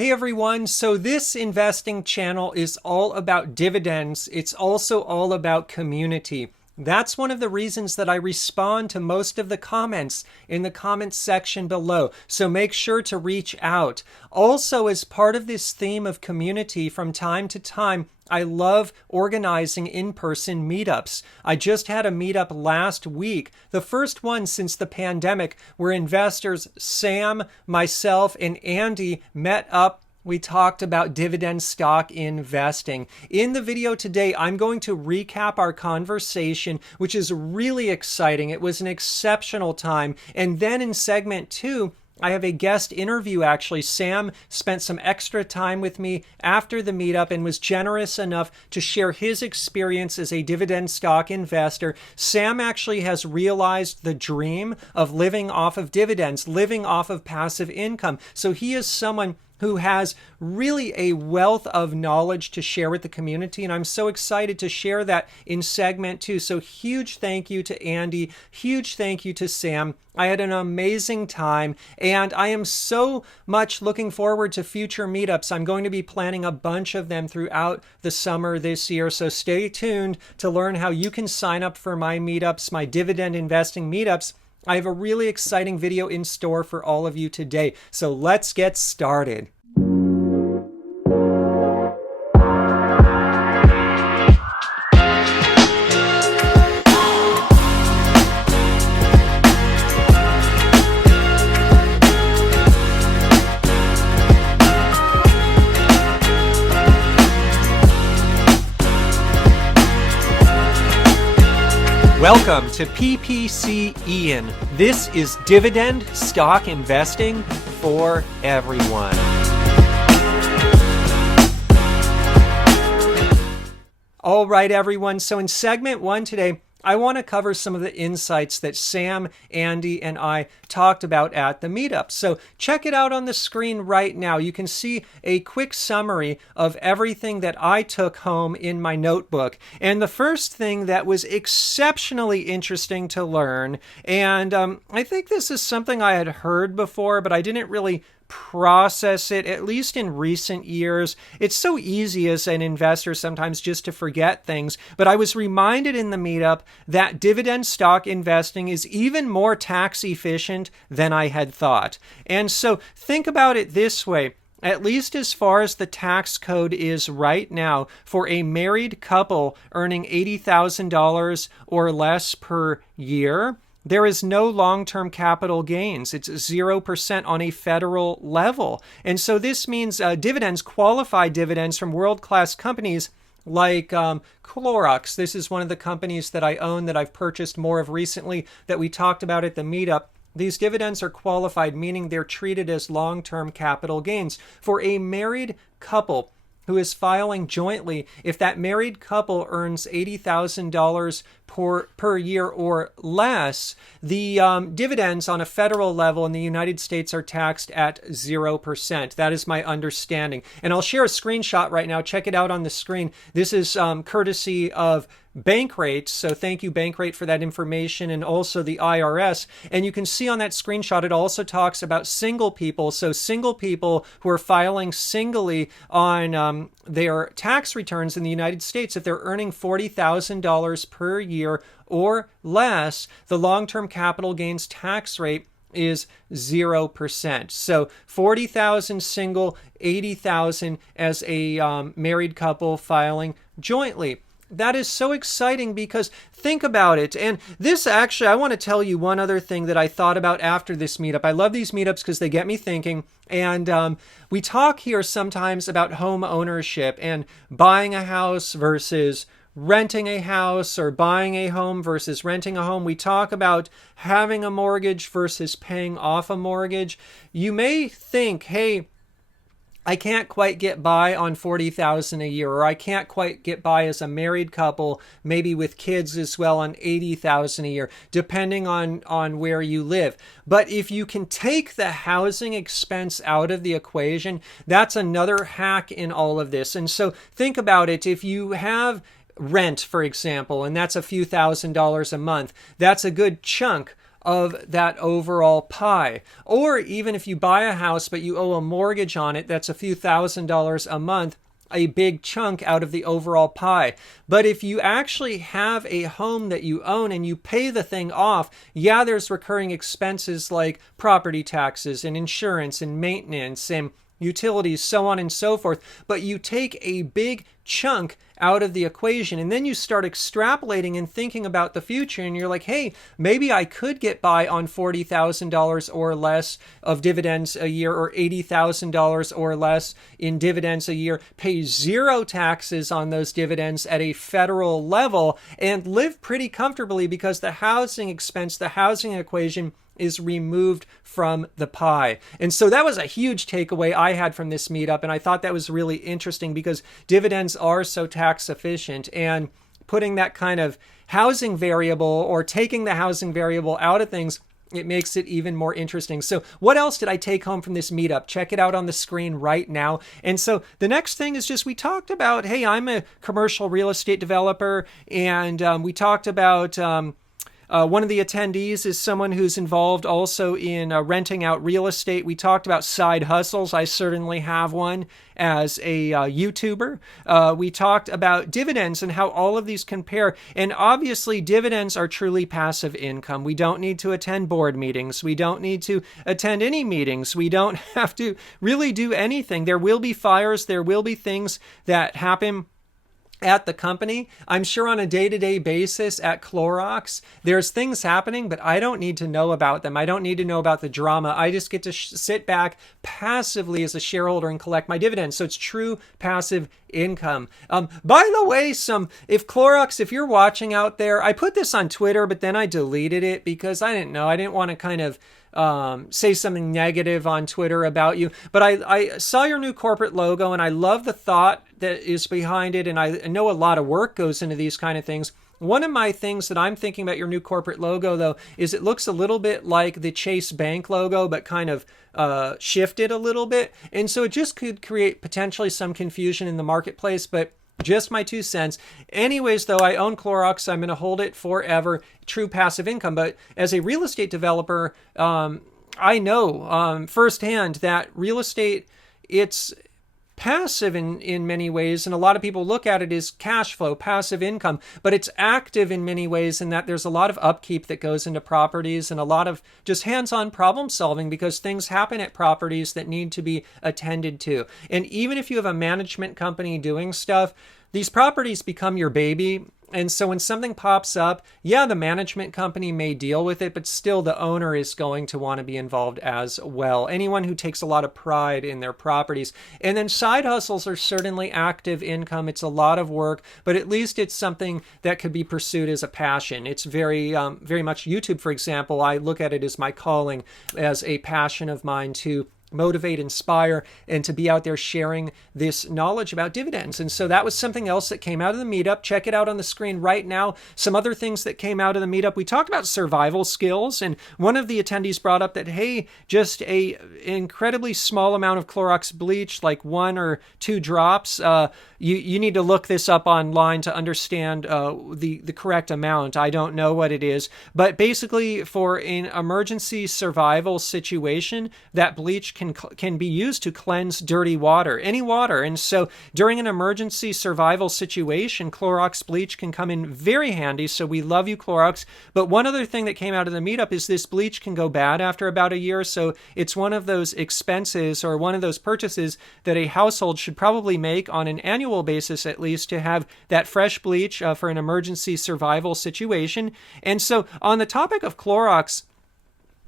Hey everyone, so this investing channel is all about dividends. It's also all about community. That's one of the reasons that I respond to most of the comments in the comments section below. So make sure to reach out. Also, as part of this theme of community, from time to time, I love organizing in-person meetups. I just had a meetup last week, the first one since the pandemic, where investors Sam, myself, and Andy met up. We talked about dividend stock investing. In the video today, I'm going to recap our conversation, which is really exciting. It was an exceptional time. And then in segment 2, I have a guest interview, actually. Sam spent some extra time with me after the meetup and was generous enough to share his experience as a dividend stock investor. Sam actually has realized the dream of living off of dividends, living off of passive income. So he is someone who has really a wealth of knowledge to share with the community. And I'm so excited to share that in segment 2. So huge thank you to Andy. Huge thank you to Sam. I had an amazing time, and I am so much looking forward to future meetups. I'm going to be planning a bunch of them throughout the summer this year. So stay tuned to learn how you can sign up for my meetups, my dividend investing meetups. I have a really exciting video in store for all of you today. So let's get started. Welcome to PPC Ian. This is dividend stock investing for everyone. All right, everyone. So in segment 1 today, I want to cover some of the insights that Sam, Andy, and I talked about at the meetup. So check it out on the screen right now. You can see a quick summary of everything that I took home in my notebook. And the first thing that was exceptionally interesting to learn, and I think this is something I had heard before, but I didn't really process it, at least in recent years. It's so easy as an investor sometimes just to forget things, but I was reminded in the meetup that dividend stock investing is even more tax efficient than I had thought. And so think about it this way. At least as far as the tax code is right now, for a married couple earning $80,000 or less per year, there is no long-term capital gains. It's 0% on a federal level. And so this means dividends, qualified dividends from world-class companies like Clorox. This is one of the companies that I own that I've purchased more of recently that we talked about at the meetup. These dividends are qualified, meaning they're treated as long-term capital gains. For a married couple who is filing jointly, if that married couple earns $80,000 per year or less, the dividends on a federal level in the United States are taxed at 0%. That is my understanding. And I'll share a screenshot right now. Check it out on the screen. This is courtesy of Bankrate. So thank you, Bankrate, for that information, and also the IRS. And you can see on that screenshot, it also talks about single people. So single people who are filing singly on their tax returns in the United States, if they're earning $40,000 per year or less, the long-term capital gains tax rate is 0%. So 40,000 single, 80,000 as a married couple filing jointly. That is so exciting because think about it. And this actually, I want to tell you one other thing that I thought about after this meetup. I love these meetups because they get me thinking. And we talk here sometimes about home ownership and buying a house versus renting a house, or buying a home versus renting a home. We talk about having a mortgage versus paying off a mortgage. You may think, hey, I can't quite get by on $40,000 a year, or I can't quite get by as a married couple, maybe with kids as well, on $80,000 a year, depending on where you live. But if you can take the housing expense out of the equation, that's another hack in all of this. And so think about it. If you have rent, for example, and that's a few $1,000s a month, that's a good chunk of that overall pie. Or even if you buy a house but you owe a mortgage on it that's a few $1,000s a month, a big chunk out of the overall pie. But if you actually have a home that you own and you pay the thing off, yeah, there's recurring expenses like property taxes and insurance and maintenance and utilities, so on and so forth. But you take a big chunk out of the equation and then you start extrapolating and thinking about the future, and you're like, hey, maybe I could get by on $40,000 or less of dividends a year, or $80,000 or less in dividends a year, pay zero taxes on those dividends at a federal level, and live pretty comfortably because the housing expense, the housing equation is removed from the pie. And so that was a huge takeaway I had from this meetup, and I thought that was really interesting because dividends are so tax efficient, and putting that kind of housing variable or taking the housing variable out of things, it makes it even more interesting. So what else did I take home from this meetup? Check it out on the screen right now. And so the next thing is just, we talked about, hey, I'm a commercial real estate developer, and we talked about one of the attendees is someone who's involved also in renting out real estate. We talked about side hustles. I certainly have one as a YouTuber. We talked about dividends and how all of these compare. And obviously, dividends are truly passive income. We don't need to attend board meetings. We don't need to attend any meetings. We don't have to really do anything. There will be fires. There will be things that happen at the company. I'm sure on a day-to-day basis at Clorox, there's things happening, but I don't need to know about them. I don't need to know about the drama. I just get to sit back passively as a shareholder and collect my dividends. So it's true passive income. By the way, if Clorox, if you're watching out there, I put this on Twitter, but then I deleted it because I didn't know. I didn't want to kind of say something negative on Twitter about you. But I saw your new corporate logo, and I love the thought that is behind it. And I know a lot of work goes into these kind of things. One of my things that I'm thinking about your new corporate logo, though, is it looks a little bit like the Chase Bank logo, but kind of shifted a little bit. And so it just could create potentially some confusion in the marketplace, but just my 2 cents. Anyways, though, I own Clorox. I'm going to hold it forever. True passive income. But as a real estate developer, I know firsthand that real estate, it's passive in many ways, and a lot of people look at it as cash flow, passive income, but it's active in many ways in that there's a lot of upkeep that goes into properties and a lot of just hands-on problem solving because things happen at properties that need to be attended to. And even if you have a management company doing stuff, these properties become your baby. And so when something pops up, yeah, the management company may deal with it, but still the owner is going to want to be involved as well. Anyone who takes a lot of pride in their properties. And then side hustles are certainly active income. It's a lot of work, but at least it's something that could be pursued as a passion. It's very much YouTube, for example. I look at it as my calling, as a passion of mine to motivate, inspire, and to be out there sharing this knowledge about dividends. And so that was something else that came out of the meetup. Check it out on the screen right now. Some other things that came out of the meetup. We talked about survival skills, and one of the attendees brought up that, hey, just a incredibly small amount of Clorox bleach, like 1 or 2 drops. You need to look this up online to understand the correct amount. I don't know what it is, but basically for an emergency survival situation, that bleach can be used to cleanse dirty water, any water. And so during an emergency survival situation, Clorox bleach can come in very handy. So we love you, Clorox. But one other thing that came out of the meetup is this bleach can go bad after about a year. So it's one of those expenses or one of those purchases that a household should probably make on an annual basis, at least, to have that fresh bleach for an emergency survival situation. And so on the topic of Clorox,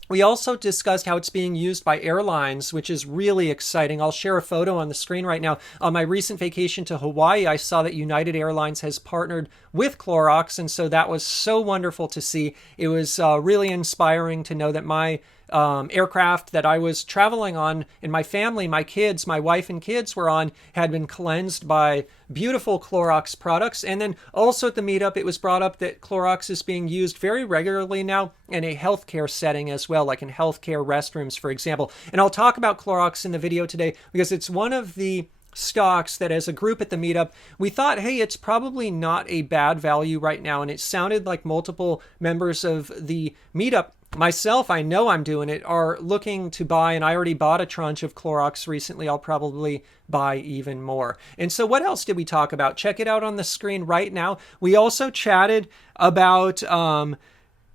we also discussed how it's being used by airlines, which is really exciting. I'll share a photo on the screen right now. On my recent vacation to Hawaii, I saw that United Airlines has partnered with Clorox, and so that was so wonderful to see. It was really inspiring to know that my aircraft that I was traveling on and my family, my kids, my wife and kids were on, had been cleansed by beautiful Clorox products. And then also at the meetup, it was brought up that Clorox is being used very regularly now in a healthcare setting as well, like in healthcare restrooms, for example. And I'll talk about Clorox in the video today because it's one of the stocks that as a group at the meetup, we thought, hey, it's probably not a bad value right now. And it sounded like multiple members of the meetup myself, I know I'm doing it, are looking to buy, and I already bought a tranche of Clorox recently. I'll probably buy even more. And so what else did we talk about? Check it out on the screen right now. We also chatted about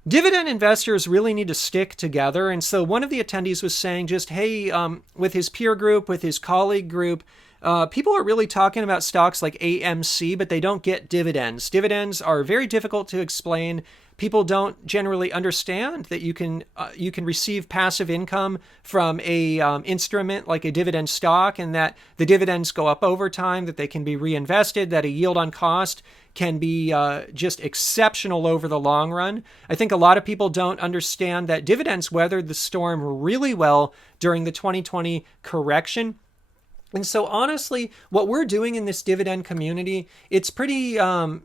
dividend investors really need to stick together. And so one of the attendees was saying just, hey, with his peer group, with his colleague group, people are really talking about stocks like AMC, but they don't get dividends. Dividends are very difficult to explain. People don't generally understand that you can receive passive income from a instrument like a dividend stock, and that the dividends go up over time, that they can be reinvested, that a yield on cost can be just exceptional over the long run. I think a lot of people don't understand that dividends weathered the storm really well during the 2020 correction. And so honestly, what we're doing in this dividend community, it's pretty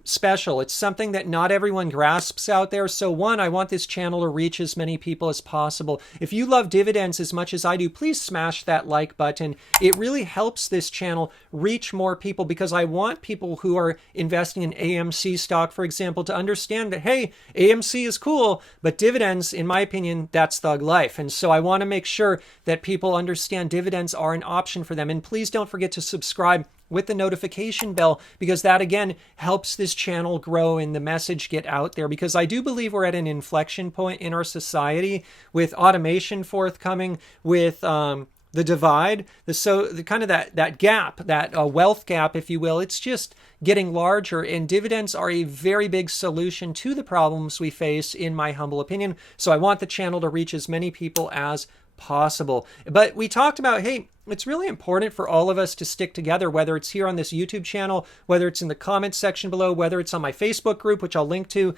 special. It's something that not everyone grasps out there. So one, I want this channel to reach as many people as possible. If you love dividends as much as I do, please smash that like button. It really helps this channel reach more people, because I want people who are investing in AMC stock, for example, to understand that, hey, AMC is cool, but dividends, in my opinion, that's thug life. And so I want to make sure that people understand dividends are an option for them. And please don't forget to subscribe with the notification bell, because that again helps this channel grow and the message get out there, because I do believe we're at an inflection point in our society with automation forthcoming, with the divide, the kind of that gap, that wealth gap, if you will. It's just getting larger, and dividends are a very big solution to the problems we face, in my humble opinion. So I want the channel to reach as many people as possible. But we talked about, hey, it's really important for all of us to stick together, whether it's here on this YouTube channel, whether it's in the comments section below, whether it's on my Facebook group, which I'll link to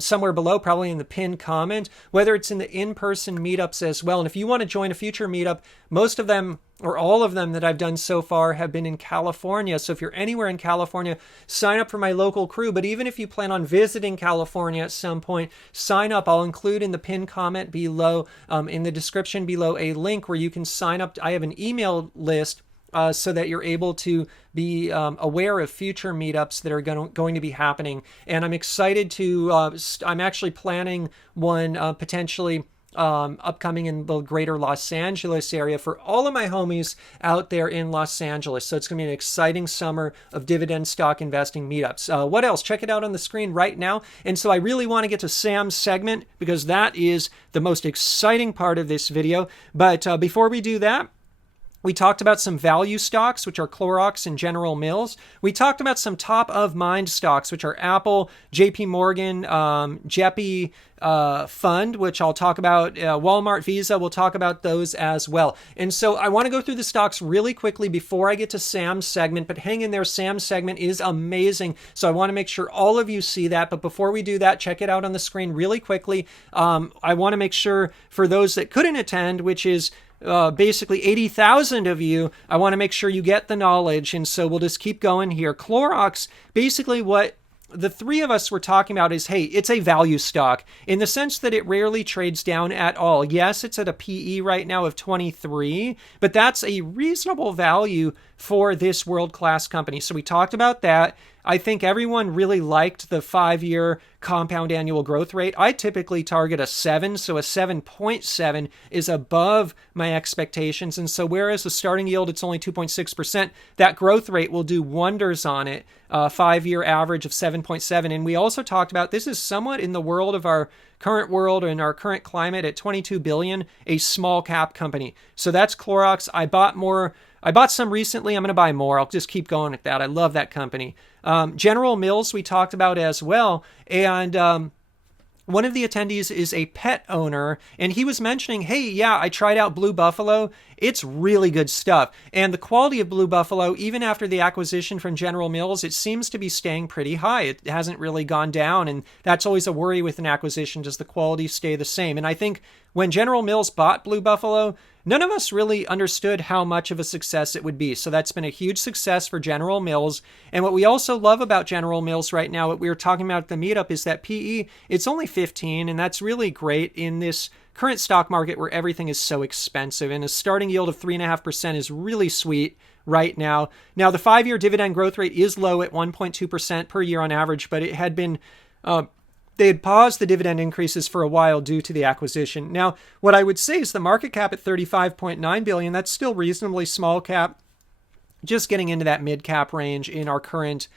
somewhere below, probably in the pinned comment, whether it's in the in-person meetups as well. And if you want to join a future meetup, most of them, or all of them that I've done so far, have been in California. So if you're anywhere in California, sign up for my local crew. But even if you plan on visiting California at some point, sign up. I'll include in the pinned comment below, in the description below, a link where you can sign up. I have an email list so that you're able to be aware of future meetups that are going to be happening. And I'm excited to, I'm actually planning one potentially upcoming in the greater Los Angeles area for all of my homies out there in Los Angeles. So it's going to be an exciting summer of dividend stock investing meetups. What else? Check it out on the screen right now. And so I really want to get to Sam's segment, because that is the most exciting part of this video. But before we do that, we talked about some value stocks, which are Clorox and General Mills. We talked about some top of mind stocks, which are Apple, JP Morgan, JEPI fund, which I'll talk about, Walmart, Visa. We'll talk about those as well. And so I want to go through the stocks really quickly before I get to Sam's segment, but hang in there. Sam's segment is amazing. So I want to make sure all of you see that. But before we do that, check it out on the screen really quickly. I want to make sure for those that couldn't attend, which is basically 80,000 of you, I want to make sure you get the knowledge. And so we'll just keep going here. Clorox, basically what the three of us were talking about is, hey, it's a value stock in the sense that it rarely trades down at all. Yes, it's at a PE right now of 23, but that's a reasonable value for this world-class company. So we talked about that. I think everyone really liked the 5-year compound annual growth rate. I typically target a 7, so a 7.7 is above my expectations. And so whereas the starting yield, it's only 2.6%, that growth rate will do wonders on it. 5-year average of 7.7. And we also talked about, this is somewhat in the world of our current world and our current climate at 22 billion, a small cap company. So that's Clorox. I bought some recently. I'm going to buy more. I'll just keep going with that. I love that company. General Mills, we talked about as well. And one of the attendees is a pet owner, and he was mentioning, hey, yeah, I tried out Blue Buffalo. It's really good stuff. And the quality of Blue Buffalo, even after the acquisition from General Mills, it seems to be staying pretty high. It hasn't really gone down, and that's always a worry with an acquisition. Does the quality stay the same? And I think when General Mills bought Blue Buffalo, none of us really understood how much of a success it would be. So that's been a huge success for General Mills. And what we also love about General Mills right now, what we were talking about at the meetup, is that PE, it's only 15, and that's really great in this current stock market where everything is so expensive. And a starting yield of 3.5% is really sweet right now. Now, the 5-year dividend growth rate is low at 1.2% per year on average, but it had been they had paused the dividend increases for a while due to the acquisition. Now, what I would say is the market cap at $35.9 billion, that's still reasonably small cap, just getting into that mid cap range in our current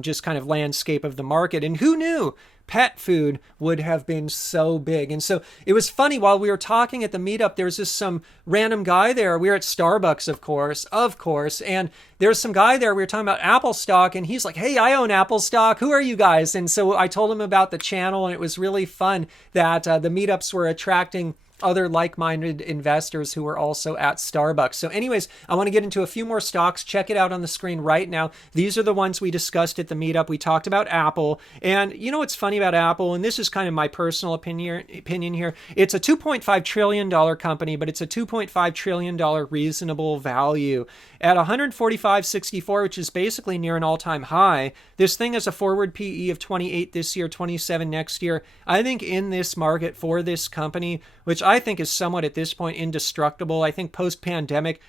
just kind of landscape of the market. And who knew pet food would have been so big? And so it was funny, while we were talking at the meetup, there was just some random guy there. We were at Starbucks, of course. And there's some guy there. We were talking about Apple stock, and he's like, hey, I own Apple stock. Who are you guys? And so I told him about the channel, and it was really fun that the meetups were attracting other like-minded investors who were also at Starbucks. So anyways, I want to get into a few more stocks. Check it out on the screen right now. These are the ones we discussed at the meetup. We talked about Apple. And you know what's funny about Apple, and this is kind of my personal opinion here, it's a $2.5 trillion company, but it's a $2.5 trillion reasonable value. At 145.64, which is basically near an all-time high, this thing has a forward PE of 28 this year, 27 next year. I think in this market for this company, which I think is somewhat at this point indestructible, I think post-pandemic,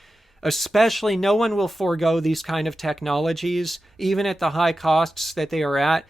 especially, no one will forego these kind of technologies, even at the high costs that they are at.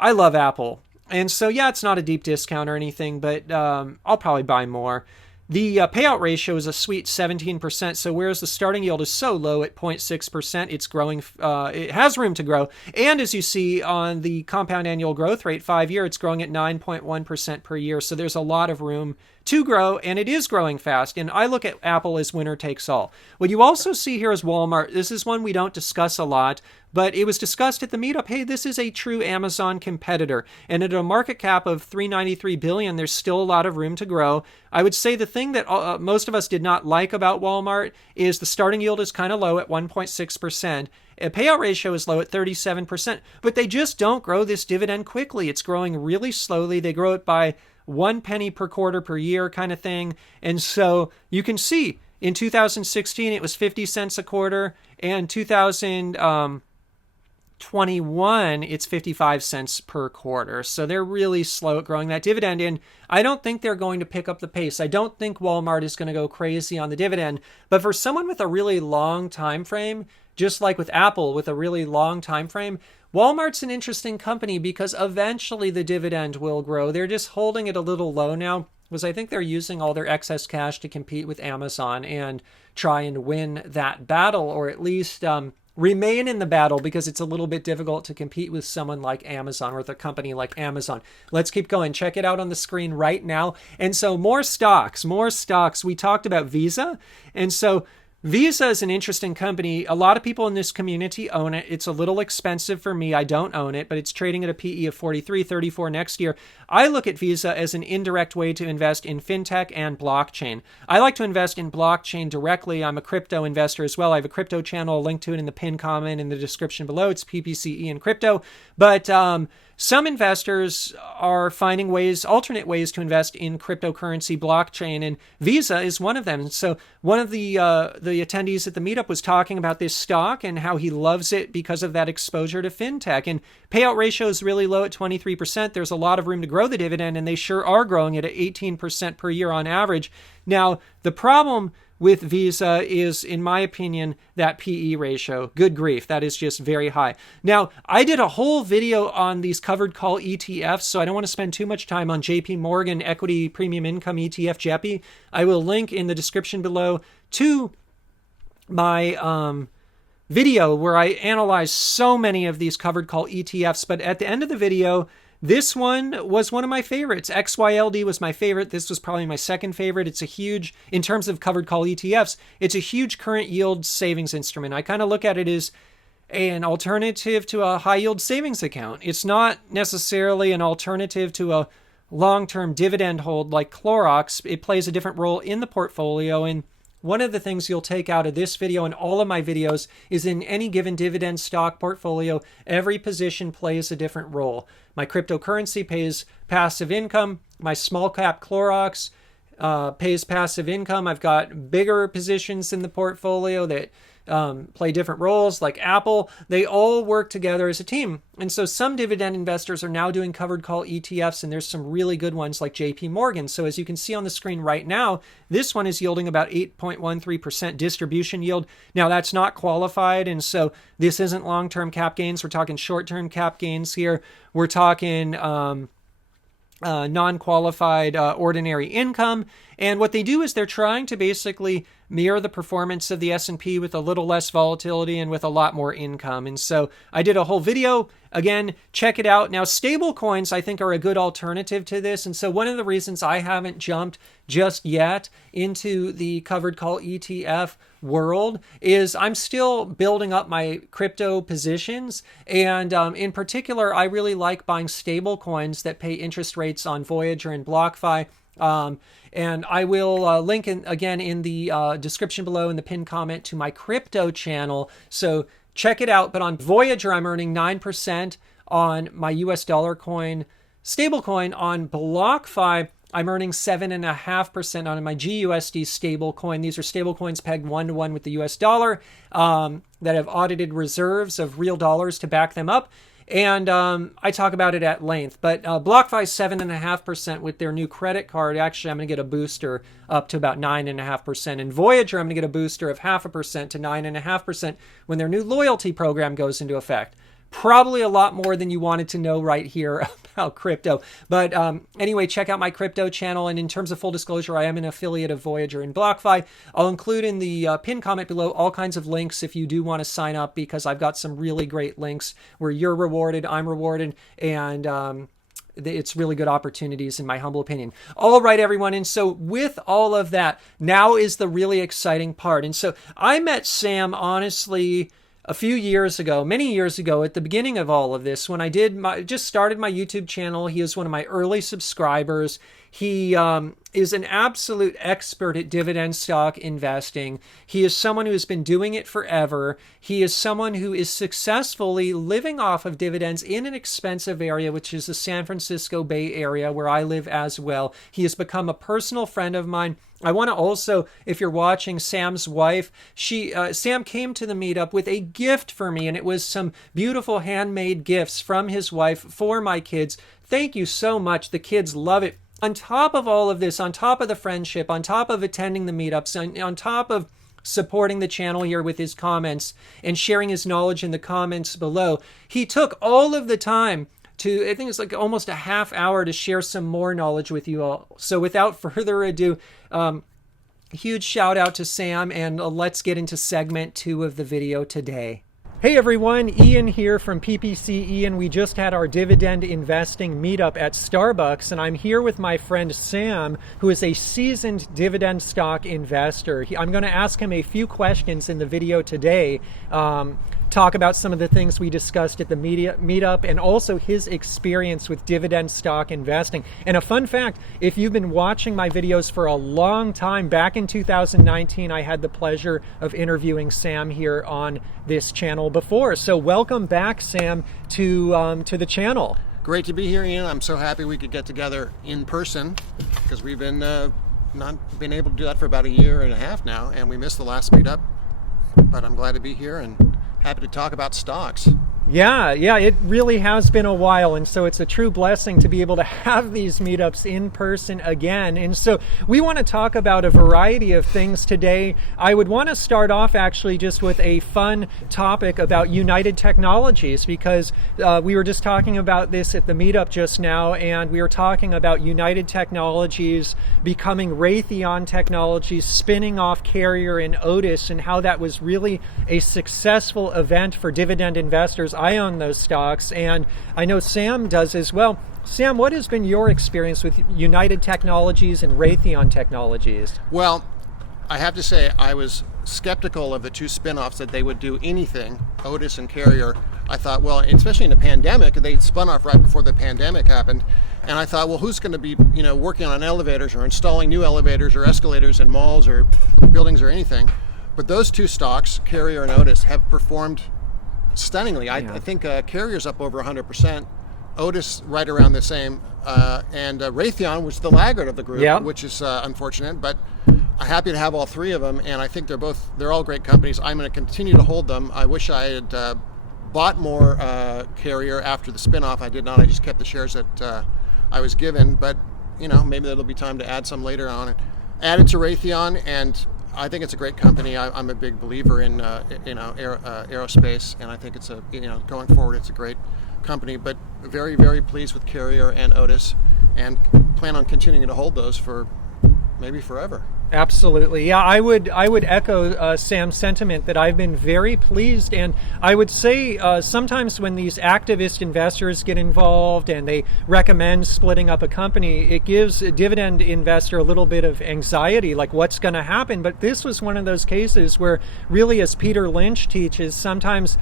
I love Apple. And so, yeah, it's not a deep discount or anything, but I'll probably buy more. The payout ratio is a sweet 17%. So whereas the starting yield is so low at 0.6%, it's growing. It has room to grow. And as you see on the compound annual growth rate, 5-year, it's growing at 9.1% per year. So there's a lot of room to grow, and it is growing fast. And I look at Apple as winner takes all. What you also see here is Walmart. This is one we don't discuss a lot, but it was discussed at the meetup. Hey, this is a true Amazon competitor. And at a market cap of $393 billion, there's still a lot of room to grow. I would say the thing that most of us did not like about Walmart is the starting yield is kind of low at 1.6%. A payout ratio is low at 37%, but they just don't grow this dividend quickly. It's growing really slowly. They grow it by 1 penny per quarter per year kind of thing. And so you can see in 2016, it was 50 cents a quarter, and 2021, it's 55 cents per quarter. So they're really slow at growing that dividend. And I don't think they're going to pick up the pace. I don't think Walmart is going to go crazy on the dividend. But for someone with a really long time frame, just like with Apple with a really long time frame, Walmart's an interesting company because eventually the dividend will grow. They're just holding it a little low now because I think they're using all their excess cash to compete with Amazon and try and win that battle, or at least remain in the battle, because it's a little bit difficult to compete with someone like Amazon or with a company like Amazon. Let's keep going. Check it out on the screen right now. And so more stocks. We talked about Visa. And so Visa is an interesting company. A lot of people in this community own it. It's a little expensive for me. I don't own it, but it's trading at a PE of 43, 34 next year. I look at Visa as an indirect way to invest in fintech and blockchain. I like to invest in blockchain directly. I'm a crypto investor as well. I have a crypto channel. I'll link to it in the pinned comment in the description below. It's PPCE and crypto. But some investors are finding alternate ways to invest in cryptocurrency, blockchain, and Visa is one of them. And so one of the attendees at the meetup was talking about this stock and how he loves it because of that exposure to fintech. And payout ratio is really low at 23%. There's a lot of room to grow the dividend, and they sure are growing it at 18% per year on average. Now, the problem with Visa is, in my opinion, that PE ratio. Good grief, that is just very high. Now, I did a whole video on these covered call ETFs, so I don't want to spend too much time on JP Morgan Equity Premium Income ETF, JEPI. I will link in the description below to my video where I analyzed so many of these covered call ETFs, but at the end of the video, this one was one of my favorites. XYLD was my favorite. This was probably my second favorite. It's a huge, in terms of covered call ETFs, it's a huge current yield savings instrument. I kind of look at it as an alternative to a high yield savings account. It's not necessarily an alternative to a long-term dividend hold like Clorox. It plays a different role in the portfolio, and one of the things you'll take out of this video and all of my videos is in any given dividend stock portfolio, every position plays a different role. My cryptocurrency pays passive income. My small cap Clorox pays passive income. I've got bigger positions in the portfolio that play different roles, like Apple. They all work together as a team. And so some dividend investors are now doing covered call ETFs, and there's some really good ones like JP Morgan. So as you can see on the screen right now, this one is yielding about 8.13% distribution yield. Now that's not qualified, and so this isn't long-term cap gains. We're talking short-term cap gains here. We're talking non-qualified ordinary income. And what they do is they're trying to basically mirror the performance of the S&P with a little less volatility and with a lot more income. And so I did a whole video. Again, check it out. Now, stable coins, I think, are a good alternative to this. And so one of the reasons I haven't jumped just yet into the covered call ETF world is I'm still building up my crypto positions. And in particular, I really like buying stable coins that pay interest rates on Voyager and BlockFi. And I will link again in the description below in the pinned comment to my crypto channel. So check it out. But on Voyager, I'm earning 9% on my US dollar coin, stable coin. On BlockFi, I'm earning 7.5% on my GUSD stable coin. These are stable coins pegged 1-to-1 with the US dollar that have audited reserves of real dollars to back them up. And I talk about it at length. But BlockFi 7.5% with their new credit card. Actually, I'm going to get a booster up to about 9.5%. And Voyager, I'm going to get a booster of 0.5% to 9.5% when their new loyalty program goes into effect. Probably a lot more than you wanted to know right here about crypto. But anyway, check out my crypto channel. And in terms of full disclosure, I am an affiliate of Voyager and BlockFi. I'll include in the pinned comment below all kinds of links if you do want to sign up, because I've got some really great links where you're rewarded, I'm rewarded, and it's really good opportunities in my humble opinion. All right, everyone. And so with all of that, now is the really exciting part. And so I met Sam, honestly, a few years ago, many years ago, at the beginning of all of this, when I just started my YouTube channel. He is one of my early subscribers. He is an absolute expert at dividend stock investing. He is someone who has been doing it forever. He is someone who is successfully living off of dividends in an expensive area, which is the San Francisco Bay Area, where I live as well. He has become a personal friend of mine. I want to also, if you're watching, Sam's wife, Sam came to the meetup with a gift for me, and it was some beautiful handmade gifts from his wife for my kids. Thank you so much. The kids love it. On top of all of this, on top of the friendship, on top of attending the meetups, on top of supporting the channel here with his comments and sharing his knowledge in the comments below, he took all of the time to, I think it's like almost a half hour, to share some more knowledge with you all. So without further ado, huge shout out to Sam, and let's get into segment 2 of the video today. Hey everyone, Ian here from PPC Ian. We just had our dividend investing meetup at Starbucks, and I'm here with my friend Sam, who is a seasoned dividend stock investor. I'm going to ask him a few questions in the video today, talk about some of the things we discussed at the meetup, and also his experience with dividend stock investing. And a fun fact, if you've been watching my videos for a long time, back in 2019, I had the pleasure of interviewing Sam here on this channel before. So welcome back, Sam, to the channel. Great to be here, Ian. I'm so happy we could get together in person, because we've been not been able to do that for about a year and a half now, and we missed the last meetup. But I'm glad to be here and happy to talk about stocks. Yeah, it really has been a while, and so it's a true blessing to be able to have these meetups in person again. And so we want to talk about a variety of things today. I would want to start off actually just with a fun topic about United Technologies, because we were just talking about this at the meetup just now, and we were talking about United Technologies becoming Raytheon Technologies, spinning off Carrier and Otis, and how that was really a successful event for dividend investors. I own those stocks, and I know Sam does as well. Sam, what has been your experience with United Technologies and Raytheon Technologies? Well, I have to say I was skeptical of the two spin-offs, that they would do anything, Otis and Carrier. I thought, well, especially in the pandemic, they spun off right before the pandemic happened, and I thought, well, who's going to be, working on elevators or installing new elevators or escalators in malls or buildings or anything? But those two stocks, Carrier and Otis, have performed stunningly. Yeah. I think Carrier's up over 100%, Otis right around the same, and Raytheon was the laggard of the group, which is unfortunate, but I'm happy to have all three of them, and I think they're all great companies. I'm going to continue to hold them. I wish I had bought more Carrier after the spinoff. I did not. I just kept the shares that I was given, but maybe there'll be time to add some later on. Added to Raytheon, and I think it's a great company. I'm a big believer in aerospace, and I think it's going forward, it's a great company. But very, very pleased with Carrier and Otis, and plan on continuing to hold those for maybe forever. Absolutely. Yeah, I would echo Sam's sentiment that I've been very pleased, and I would say sometimes when these activist investors get involved and they recommend splitting up a company, it gives a dividend investor a little bit of anxiety, like what's going to happen. But this was one of those cases where really, as Peter Lynch teaches, sometimes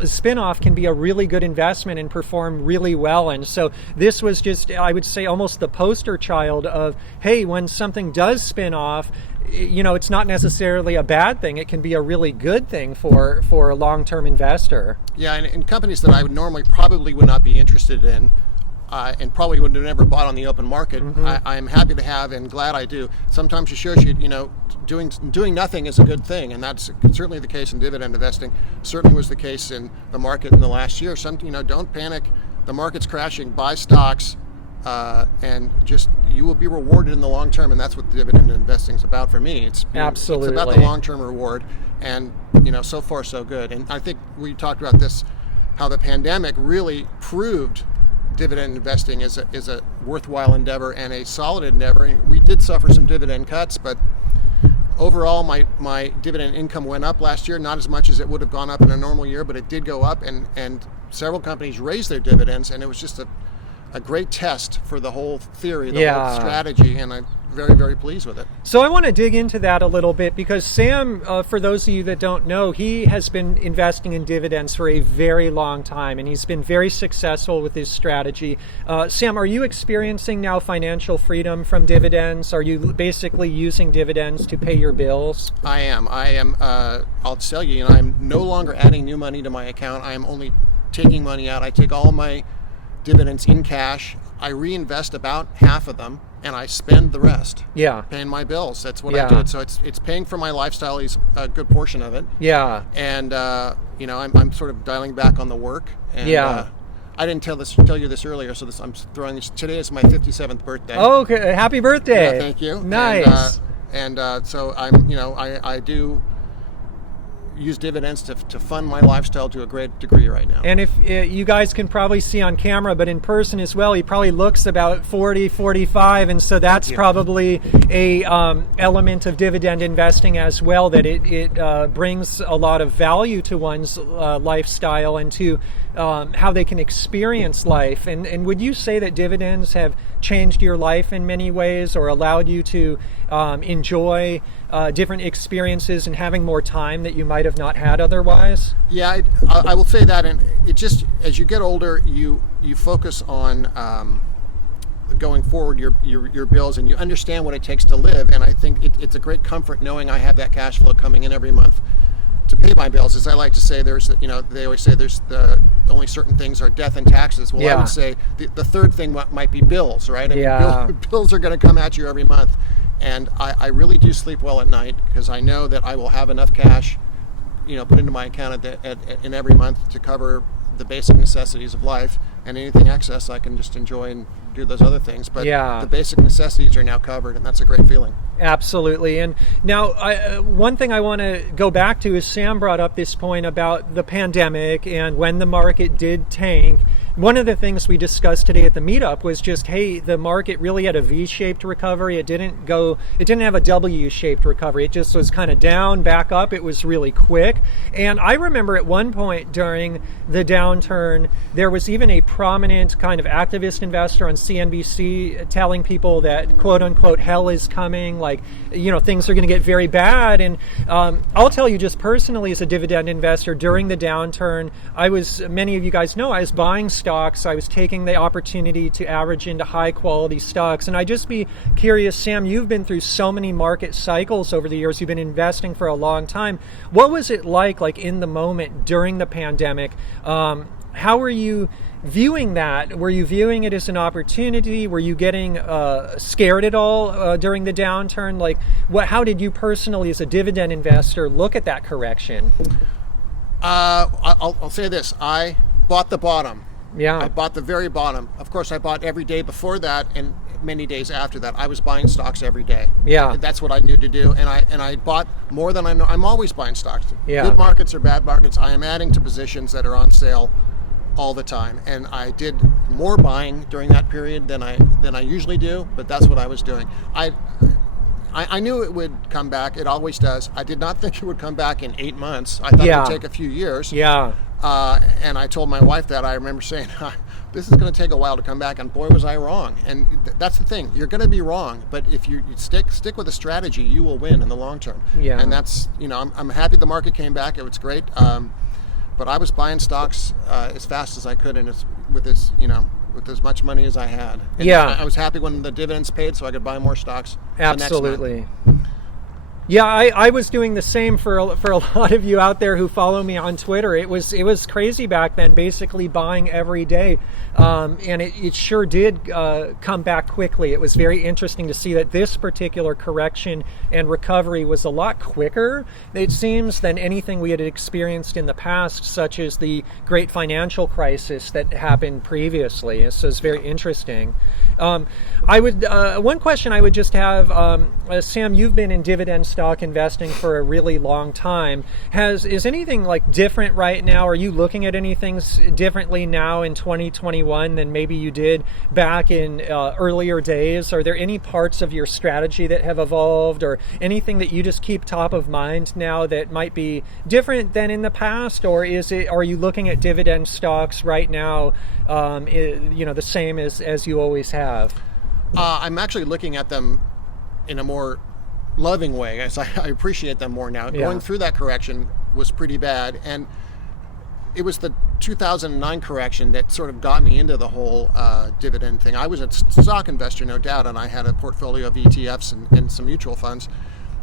a spinoff can be a really good investment and perform really well. And so this was just, I would say, almost the poster child of, hey, when something does spin off, it's not necessarily a bad thing. It can be a really good thing for a long-term investor. Yeah, and in companies that I would normally probably would not be interested in, and probably would have never bought on the open market, I'm happy to have and glad I do. Sometimes it shows you, doing nothing is a good thing, and that's certainly the case in dividend investing. Certainly was the case in the market in the last year. Don't panic. The market's crashing. Buy stocks, and just you will be rewarded in the long term, and that's what dividend investing is about for me. Absolutely. It's about the long-term reward, and so far so good. And I think we talked about this, how the pandemic really proved dividend investing is a worthwhile endeavor and a solid endeavor. We did suffer some dividend cuts, but overall my dividend income went up last year, not as much as it would have gone up in a normal year, but it did go up, and several companies raised their dividends, and it was just a great test for the whole theory, the whole strategy, and I'm very, very pleased with it. So I want to dig into that a little bit because Sam, for those of you that don't know, he has been investing in dividends for a very long time, and he's been very successful with his strategy. Sam, are you experiencing now financial freedom from dividends? Are you basically using dividends to pay your bills? I am. I'll tell you, I'm no longer adding new money to my account. I am only taking money out. I take all my dividends in cash. I reinvest about half of them, and I spend the rest. Yeah. Paying my bills. That's what I did. So it's paying for my lifestyle, is a good portion of it. Yeah. And I'm sort of dialing back on the work. And, I didn't tell you this earlier, so I'm throwing this. Today is my 57th birthday. Oh, okay. Happy birthday! Yeah, thank you. Nice. And so I do use dividends to fund my lifestyle to a great degree right now. And if you guys can probably see on camera, but in person as well, he probably looks about 40, 45, and so that's probably a element of dividend investing as well, that it brings a lot of value to one's lifestyle and to how they can experience life. And would you say that dividends have changed your life in many ways, or allowed you to enjoy different experiences and having more time that you might have not had otherwise? Yeah, I will say that, and it just, as you get older, you focus on going forward your bills, and you understand what it takes to live. And I think it's a great comfort knowing I have that cash flow coming in every month to pay my bills. As I like to say, they always say there's only certain things are death and taxes. Well, I would say the third thing might be bills, right? Bills are going to come at you every month. And I really do sleep well at night because I know that I will have enough cash, put into my account in every month to cover the basic necessities of life, and anything excess I can just enjoy and do those other things. But the basic necessities are now covered, and that's a great feeling. Absolutely. And now one thing I want to go back to is Sam brought up this point about the pandemic and when the market did tank. One of the things we discussed today at the meetup was just, hey, the market really had a V-shaped recovery. It didn't have a W-shaped recovery. It just was kind of down, back up. It was really quick. And I remember at one point during the downturn, there was even a prominent kind of activist investor on CNBC telling people that, quote unquote, hell is coming, like, things are going to get very bad. And I'll tell you just personally, as a dividend investor during the downturn, many of you guys know, I was buying stocks. I was taking the opportunity to average into high quality stocks. And I'd just be curious, Sam, you've been through so many market cycles over the years. You've been investing for a long time. What was it like in the moment during the pandemic? How were you viewing that? Were you viewing it as an opportunity? Were you getting scared at all during the downturn? How did you personally, as a dividend investor, look at that correction? I'll say this. I bought the bottom. Yeah. I bought the very bottom. Of course, I bought every day before that, and many days after that. I was buying stocks every day. Yeah. That's what I knew to do, and I bought more than I know. I'm always buying stocks. Yeah. Good markets or bad markets, I am adding to positions that are on sale all the time, and I did more buying during that period than I usually do, but that's what I was doing. I knew it would come back. It always does. I did not think it would come back in 8 months. I thought it would take a few years. Yeah. And I told my wife that. I remember saying, this is going to take a while to come back, and boy was I wrong. And that's the thing. You're going to be wrong, but if you stick with a strategy, you will win in the long term. Yeah. And that's, I'm happy the market came back. It was great. But I was buying stocks as fast as I could, and with as much money as I had. And I was happy when the dividends paid, so I could buy more stocks. Absolutely. Yeah, I was doing the same for a lot of you out there who follow me on Twitter. It was crazy back then, basically buying every day, and it sure did come back quickly. It was very interesting to see that this particular correction and recovery was a lot quicker, it seems, than anything we had experienced in the past, such as the great financial crisis that happened previously. So it's very interesting. One question I would just have, Sam, you've been in dividend stock investing for a really long time. Is anything like different right now? Are you looking at anything differently now in 2021 than maybe you did back in earlier days? Are there any parts of your strategy that have evolved, or anything that you just keep top of mind now that might be different than in the past? Or are you looking at dividend stocks right now, the same as you always have? I'm actually looking at them in a more loving way, as I appreciate them more now. Yeah. Going through that correction was pretty bad, and it was the 2009 correction that sort of got me into the whole dividend thing. I was a stock investor, no doubt, and I had a portfolio of ETFs and some mutual funds,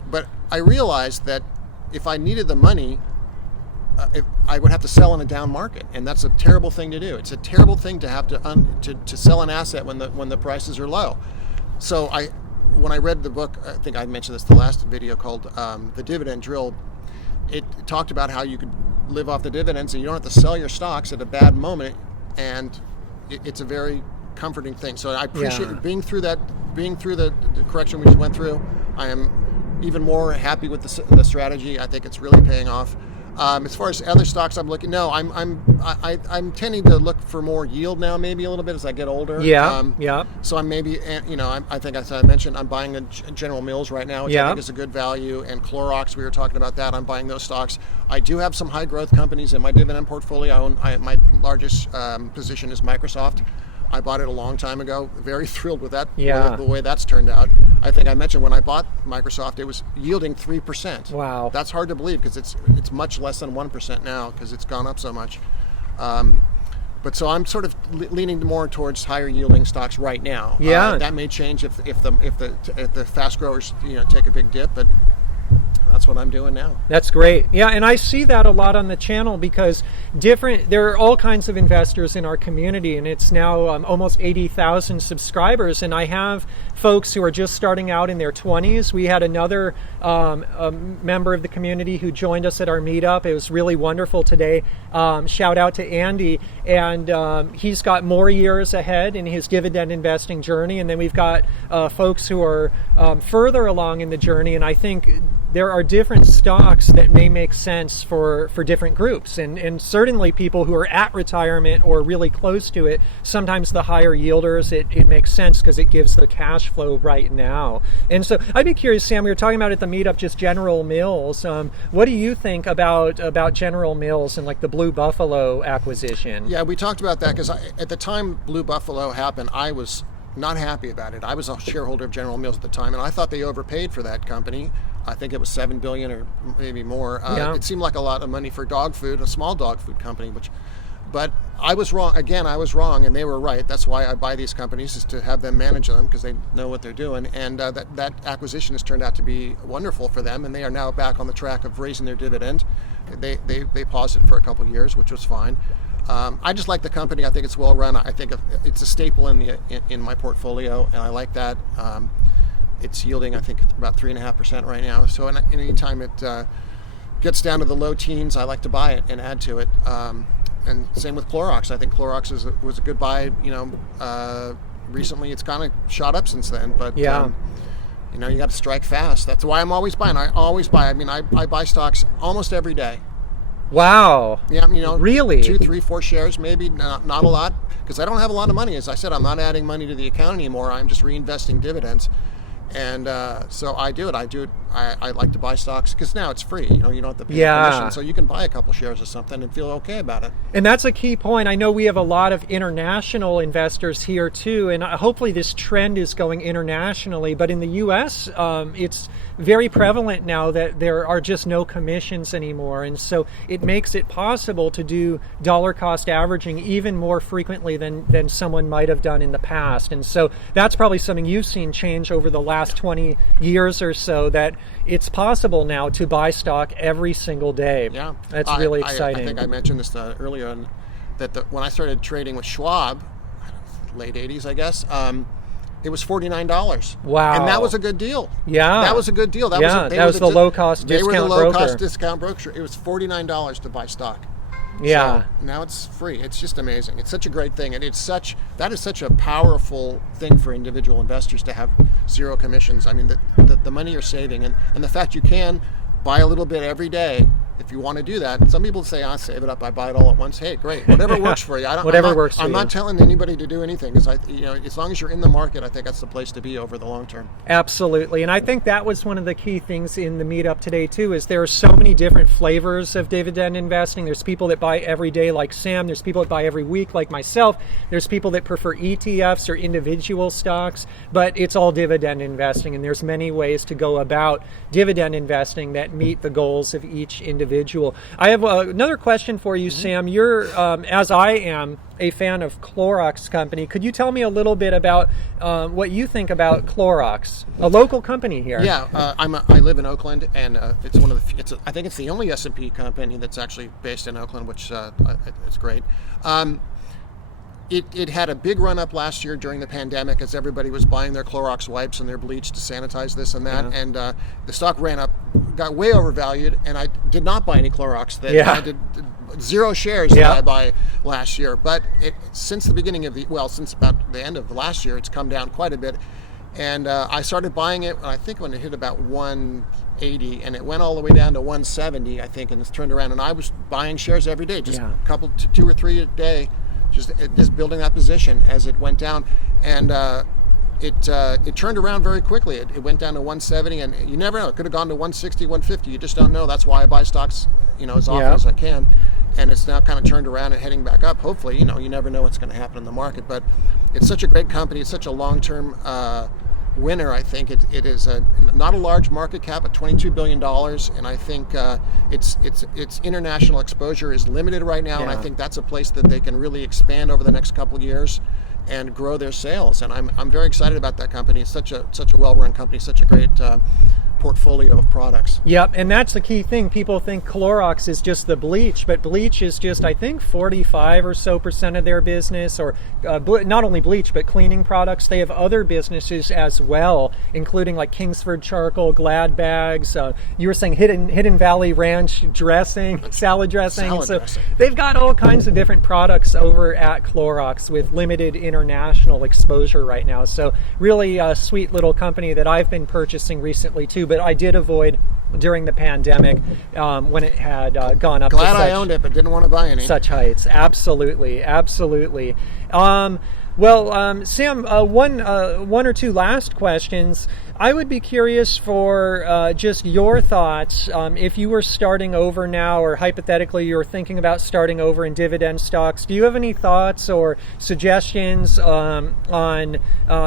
but I realized that if I needed the money, I would have to sell in a down market, and that's a terrible thing to do. It's a terrible thing to have to sell an asset when the prices are low. So when I read the book, I think I mentioned this the last video, called The Dividend Drill, it talked about how you could live off the dividends and you don't have to sell your stocks at a bad moment, and it's a very comforting thing. So I appreciate being through the correction we just went through. I am even more happy with the strategy. I think it's really paying off. As far as other stocks I'm looking, no, I'm tending to look for more yield now, maybe a little bit as I get older. So I'm maybe, I think, as I mentioned, I'm buying a General Mills right now, which I think is a good value, and Clorox, we were talking about that. I'm buying those stocks. I do have some high growth companies in my dividend portfolio. My largest position is Microsoft. I bought it a long time ago. Very thrilled with that, the way that's turned out. I think I mentioned when I bought Microsoft, it was yielding 3%. Wow. That's hard to believe, because it's much less than 1% now, because it's gone up so much. But so I'm sort of leaning more towards higher yielding stocks right now. That may change if the fast growers take a big dip, but that's what I'm doing now. That's great. Yeah, and I see that a lot on the channel, because there are all kinds of investors in our community, and it's now almost 80,000 subscribers, and I have folks who are just starting out in their 20s. We had another member of the community who joined us at our meetup. It was really wonderful today. Shout out to Andy, and he's got more years ahead in his dividend investing journey, and then we've got folks who are further along in the journey, and I think there are different stocks that may make sense for different groups, and certainly people who are at retirement or really close to it. Sometimes the higher yielders, it makes sense because it gives the cash flow right now. And so I'd be curious, Sam, we were talking about at the meetup just General Mills. What do you think about General Mills and like the Blue Buffalo acquisition? Yeah, we talked about that because at the time Blue Buffalo happened, I was not happy about it. I was a shareholder of General Mills at the time, and I thought they overpaid for that company. I think it was $7 billion or maybe more. It seemed like a lot of money for dog food, a small dog food company. But I was wrong. Again, I was wrong, and they were right. That's why I buy these companies, is to have them manage them, because they know what they're doing. And that acquisition has turned out to be wonderful for them, and they are now back on the track of raising their dividend. They paused it for a couple of years, which was fine. I just like the company. I think it's well run. I think it's a staple in my portfolio, and I like that. It's yielding, I think, about 3.5% right now. So any time it gets down to the low teens, I like to buy it and add to it. And same with Clorox. I think Clorox was a good buy. Recently it's kind of shot up since then. But you got to strike fast. That's why I'm always buying. I always buy. I mean, I buy stocks almost every day. Wow. Yeah, Really? 2, 3, 4 shares, maybe not a lot, because I don't have a lot of money. As I said, I'm not adding money to the account anymore. I'm just reinvesting dividends. And so I do it. I like to buy stocks because now it's free. You don't have to pay a commission, so you can buy a couple shares of something and feel okay about it. And that's a key point. I know we have a lot of international investors here too, and hopefully this trend is going internationally. But in the U.S., it's very prevalent now that there are just no commissions anymore, and so it makes it possible to do dollar cost averaging even more frequently than someone might have done in the past. And so that's probably something you've seen change over the last 20 years or so, that it's possible now to buy stock every single day. Yeah, that's really exciting. I think I mentioned this earlier, that when I started trading with Schwab, late 80s, I guess, it was $49. Wow. And that was a good deal. Yeah. That was a good deal. That was the low-cost discount broker. They were the low-cost discount broker. It was $49 to buy stock. Yeah. So now it's free. It's just amazing. It's such a great thing, and that is such a powerful thing for individual investors to have zero commissions. I mean, the money you're saving, and the fact you can buy a little bit every day. If you want to do that, some people say, "I save it up, I buy it all at once." Hey, great, whatever works for you. I'm not telling anybody to do anything, because as long as you're in the market, I think that's the place to be over the long term. Absolutely, and I think that was one of the key things in the meetup today too. Is there are so many different flavors of dividend investing. There's people that buy every day, like Sam. There's people that buy every week, like myself. There's people that prefer ETFs or individual stocks, but it's all dividend investing, and there's many ways to go about dividend investing that meet the goals of each individual. I have another question for you, Sam. You're, as I am, a fan of Clorox company. Could you tell me a little bit about what you think about Clorox, a local company here? Yeah, I live in Oakland, and it's one of the. I think it's the only S&P company that's actually based in Oakland, which it's great. It had a big run up last year during the pandemic as everybody was buying their Clorox wipes and their bleach to sanitize this and that. Yeah. And the stock ran up, got way overvalued, and I did not buy any Clorox. I did 0 shares that I buy last year. But since the beginning of since about the end of last year, it's come down quite a bit. And I started buying it, I think, when it hit about 180, and it went all the way down to 170, I think, and it's turned around. And I was buying shares every day, just a couple, 2 or 3 a day. Just building that position as it went down, and it turned around very quickly. It went down to 170, and you never know. It could have gone to 160, 150. You just don't know. That's why I buy stocks, as often as I can. And it's now kind of turned around and heading back up. Hopefully, you never know what's going to happen in the market. But it's such a great company. It's such a long-term winner. I think it is not a large market cap at $22 billion, and I think its international exposure is limited right now, and I think that's a place that they can really expand over the next couple of years and grow their sales. And I'm very excited about that company. It's such a well-run company, such a great portfolio of products. Yep, and that's the key thing. People think Clorox is just the bleach, but bleach is just, I think, 45% or so of their business, or not only bleach, but cleaning products. They have other businesses as well, including like Kingsford charcoal, Glad bags. You were saying Hidden Valley Ranch dressing, salad dressing. Dressing. They've got all kinds of different products over at Clorox with limited international exposure right now. So really a sweet little company that I've been purchasing recently too, but I did avoid during the pandemic when it had gone up. Glad I owned it, but didn't want to buy any. Such heights. Absolutely. Sam, one or two last questions. I would be curious for just your thoughts. If you were starting over now, or hypothetically you're thinking about starting over in dividend stocks, do you have any thoughts or suggestions on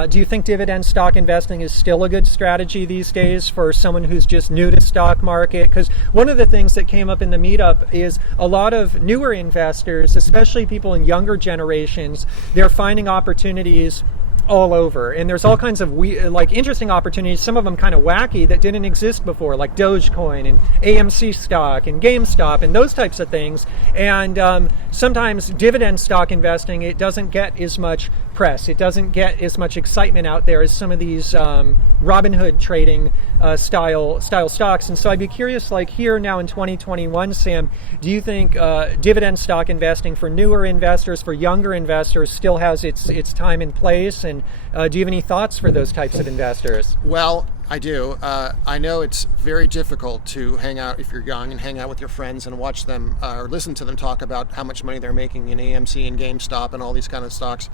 do you think dividend stock investing is still a good strategy these days for someone who's just new to stock market? Because one of the things that came up in the meetup is a lot of newer investors, especially people in younger generations, they're finding opportunities all over, and there's all kinds of interesting opportunities, some of them kind of wacky, that didn't exist before, like Dogecoin and AMC stock and GameStop and those types of things. And sometimes dividend stock investing, it doesn't get as much press, it doesn't get as much excitement out there as some of these Robinhood trading style stocks. And so I'd be curious, like here now in 2021, Sam, do you think dividend stock investing for newer investors, for younger investors, still has its time and place? And do you have any thoughts for those types of investors? Well, I do. I know it's very difficult to hang out if you're young and hang out with your friends and watch them or listen to them talk about how much money they're making in AMC and GameStop and all these kind of stocks.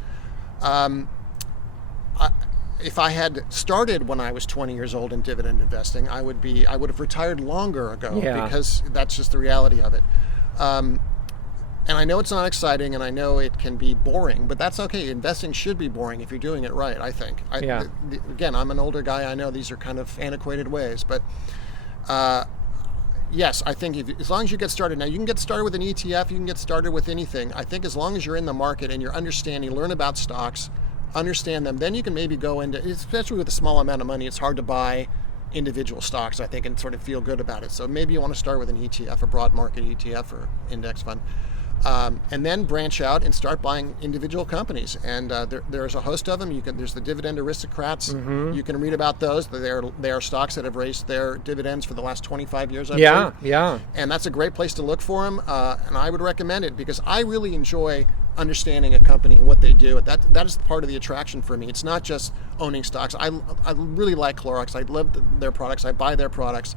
If I had started when I was 20 years old in dividend investing, I would have retired longer ago because that's just the reality of it. And I know it's not exciting, and I know it can be boring, but that's okay. Investing should be boring if you're doing it right, I think. Again, I'm an older guy. I know these are kind of antiquated ways, but yes, I think as long as you get started. Now, you can get started with an ETF. You can get started with anything. I think as long as you're in the market and you're understanding, learn about stocks, understand them, then you can maybe go into, especially with a small amount of money, it's hard to buy individual stocks, I think, and sort of feel good about it. So maybe you want to start with an ETF, a broad market ETF or index fund. And then branch out and start buying individual companies. And there's a host of them. There's the dividend aristocrats. You can read about those. They are stocks that have raised their dividends for the last 25 years, I believe. Yeah. And that's a great place to look for them. And I would recommend it because I really enjoy understanding a company and what they do. That is part of the attraction for me. It's not just owning stocks. I really like Clorox. I love their products. I buy their products.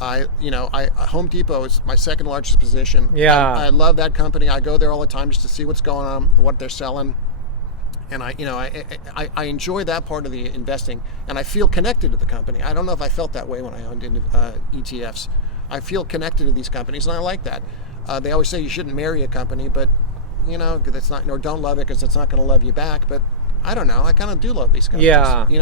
Home Depot is my second largest position. I love that company. I go there all the time just to see what's going on, what they're selling, and I enjoy that part of the investing, and I feel connected to the company. I don't know if I felt that way when I owned ETFs. I feel connected to these companies, and I like that. They always say you shouldn't marry a company, but that's not, or don't love it because it's not going to love you back. But I don't know. I kind of do love these companies.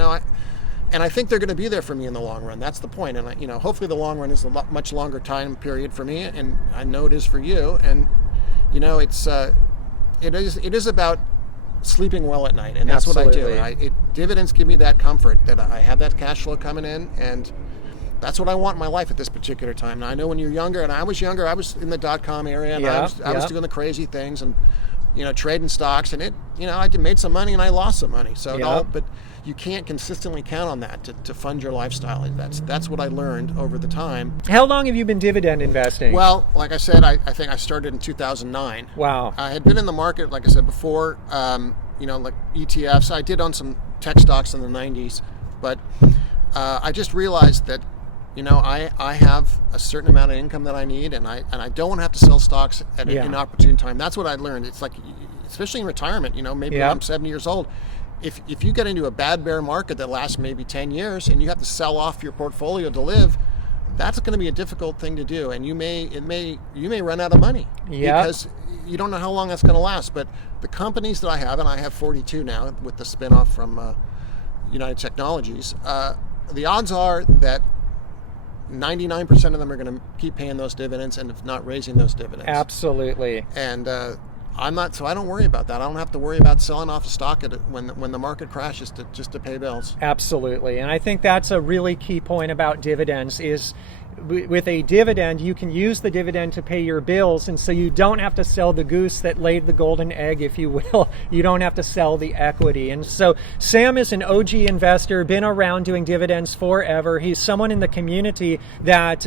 And I think they're going to be there for me in the long run. That's the point. And hopefully the long run is a much longer time period for me, and I know it is for you. And it is about sleeping well at night, and that's Absolutely. what I do. Dividends give me that comfort that I have that cash flow coming in, and that's what I want in my life at this particular time. Now I know when you're younger, and I was younger, I was in the .com area, and I was doing the crazy things and trading stocks, and I made some money and I lost some money. But you can't consistently count on that to fund your lifestyle. That's what I learned over the time. How long have you been dividend investing? Well, like I said, I think I started in 2009. Wow. I had been in the market, like I said before, like ETFs. I did own some tech stocks in the 90s, but I just realized that I have a certain amount of income that I need, and I don't want to have to sell stocks at an inopportune time. That's what I learned. It's like, especially in retirement, maybe when I'm 70 years old, if you get into a bad bear market that lasts maybe 10 years and you have to sell off your portfolio to live, that's going to be a difficult thing to do, and you may run out of money because you don't know how long that's going to last. But the companies that I have, and I have 42 now with the spinoff from United Technologies, the odds are that 99% of them are going to keep paying those dividends and if not raising those dividends. Absolutely. And I don't worry about that. I don't have to worry about selling off a stock when the market crashes just to pay bills. Absolutely. And I think that's a really key point about dividends is with a dividend, you can use the dividend to pay your bills, and so you don't have to sell the goose that laid the golden egg, if you will. You don't have to sell the equity. And so Sam is an OG investor, been around doing dividends forever. He's someone in the community that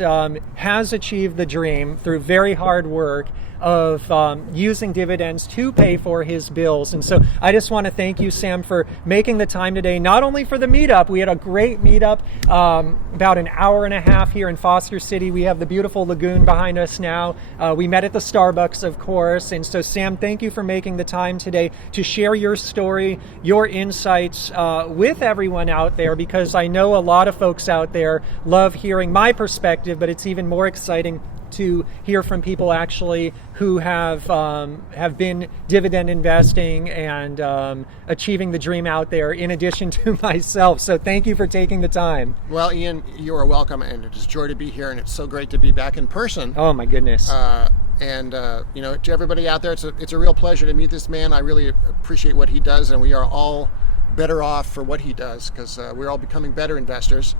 has achieved the dream through very hard work of using dividends to pay for his bills. And so I just want to thank you, Sam, for making the time today, not only for the meetup. We had a great meetup, about an hour and a half here in Foster City. We have the beautiful lagoon behind us now. We met at the Starbucks, of course. And so, Sam, thank you for making the time today to share your story, your insights with everyone out there, because I know a lot of folks out there love hearing my perspective, but it's even more exciting to hear from people actually who have been dividend investing and achieving the dream out there, in addition to myself. So thank you for taking the time. Well, Ian, you are welcome, and it's a joy to be here, and it's so great to be back in person. Oh my goodness. To everybody out there, it's a real pleasure to meet this man. I really appreciate what he does, and we are all better off for what he does, because we're all becoming better investors.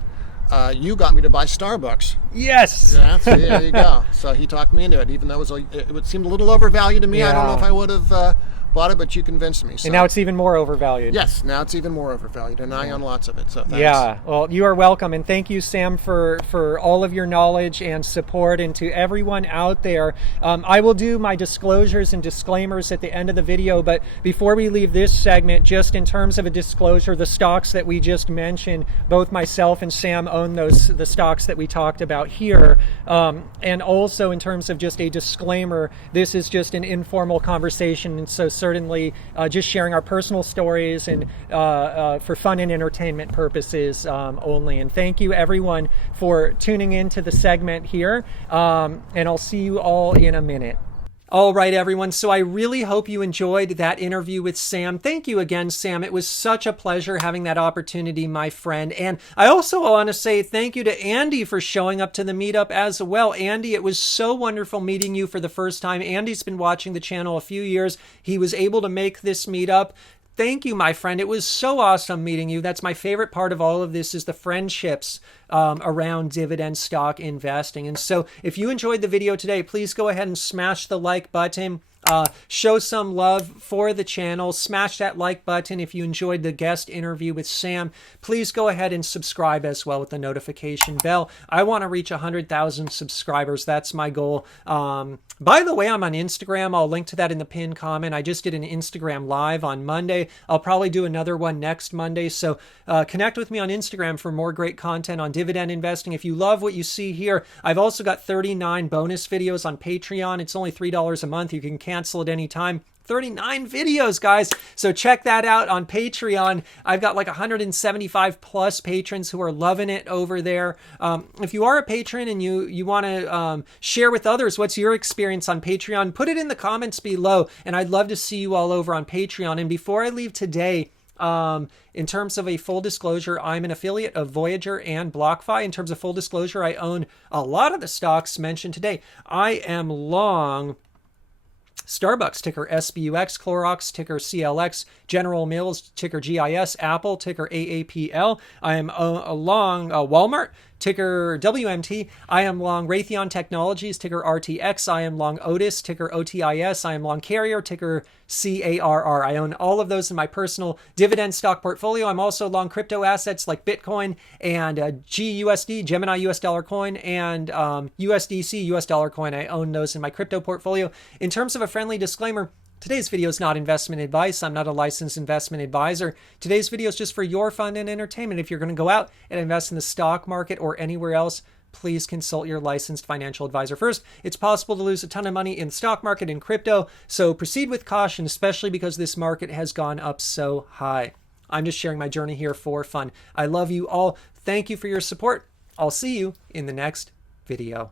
You got me to buy Starbucks. Yes. Yeah, so there you go. So he talked me into it, even though it seemed a little overvalued to me. Yeah. I don't know if I would have bought it, but you convinced me. So. And now it's even more overvalued. Yes, now it's even more overvalued, and I own lots of it, so thanks. Yeah, well, you are welcome, and thank you, Sam, for all of your knowledge and support, and to everyone out there. I will do my disclosures and disclaimers at the end of the video, but before we leave this segment, just in terms of a disclosure, the stocks that we just mentioned, both myself and Sam own the stocks that we talked about here, and also in terms of just a disclaimer, this is just an informal conversation, and so certainly just sharing our personal stories and for fun and entertainment purposes only. And thank you everyone for tuning into the segment here, and I'll see you all in a minute. All right, everyone. So I really hope you enjoyed that interview with Sam. Thank you again, Sam. It was such a pleasure having that opportunity, my friend. And I also want to say thank you to Andy for showing up to the meetup as well. Andy, it was so wonderful meeting you for the first time. Andy's been watching the channel a few years. He was able to make this meetup. Thank you, my friend. It was so awesome meeting you. That's my favorite part of all of this, is the friendships around dividend stock investing. And so if you enjoyed the video today, please go ahead and smash the like button. Show some love for the channel. Smash that like button if you enjoyed the guest interview with Sam. Please go ahead and subscribe as well with the notification bell. I want to reach 100,000 subscribers. That's my goal. By the way, I'm on Instagram. I'll link to that in the pinned comment. I just did an Instagram live on Monday. I'll probably do another one next Monday. So connect with me on Instagram for more great content on dividend investing. If you love what you see here, I've also got 39 bonus videos on Patreon. It's only $3 a month. You can cancel at any time. 39 videos, guys. So check that out on Patreon. I've got like 175 plus patrons who are loving it over there. If you are a patron and you want to share with others what's your experience on Patreon, put it in the comments below, and I'd love to see you all over on Patreon. And before I leave today, in terms of a full disclosure, I'm an affiliate of Voyager and BlockFi. In terms of full disclosure, I own a lot of the stocks mentioned today. I am long Starbucks, ticker SBUX, Clorox, ticker CLX, General Mills, ticker GIS, Apple, ticker AAPL. I am along Walmart, ticker WMT. I am long Raytheon Technologies, ticker RTX. I am long Otis, ticker OTIS. I am long Carrier, ticker CARR. I own all of those in my personal dividend stock portfolio. I'm also long crypto assets like Bitcoin and GUSD, Gemini US dollar coin, and USDC US dollar coin. I own those in my crypto portfolio. In terms of a friendly disclaimer, today's video is not investment advice. I'm not a licensed investment advisor. Today's video is just for your fun and entertainment. If you're going to go out and invest in the stock market or anywhere else, please consult your licensed financial advisor first. It's possible to lose a ton of money in the stock market and crypto, so proceed with caution, especially because this market has gone up so high. I'm just sharing my journey here for fun. I love you all. Thank you for your support. I'll see you in the next video.